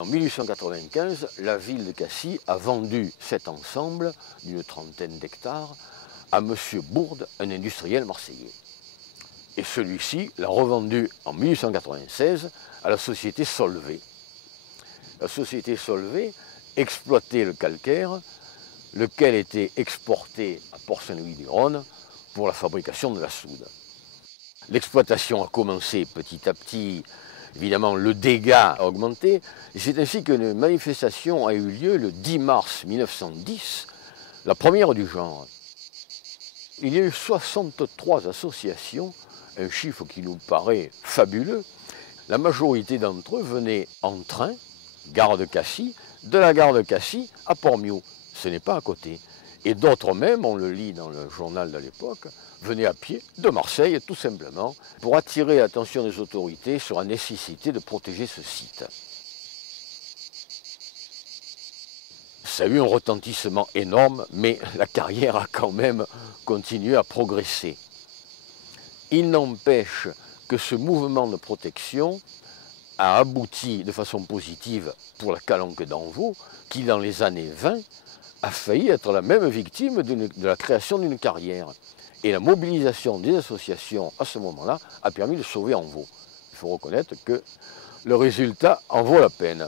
En 1895, la ville de Cassis a vendu cet ensemble d'une trentaine d'hectares à M. Bourde, un industriel marseillais. Et celui-ci l'a revendu en 1896 à la société Solvay. La société Solvay exploitait le calcaire, lequel était exporté à Port-Saint-Louis-du-Rhône pour la fabrication de la soude. L'exploitation a commencé petit à petit, évidemment le dégât a augmenté, et c'est ainsi qu'une manifestation a eu lieu le 10 mars 1910, la première du genre. Il y a eu 63 associations, un chiffre qui nous paraît fabuleux. La majorité d'entre eux venaient en train, gare de Cassis, de la gare de Cassis à Port-Miou. Ce n'est pas à côté. Et d'autres même, on le lit dans le journal de l'époque, venaient à pied de Marseille, tout simplement, pour attirer l'attention des autorités sur la nécessité de protéger ce site. Ça a eu un retentissement énorme, mais la carrière a quand même continué à progresser. Il n'empêche que ce mouvement de protection a abouti de façon positive pour la calanque d'Envaux, qui dans les années 20 a failli être la même victime de la création d'une carrière. Et la mobilisation des associations à ce moment-là a permis de sauver Envaux. Il faut reconnaître que le résultat en vaut la peine.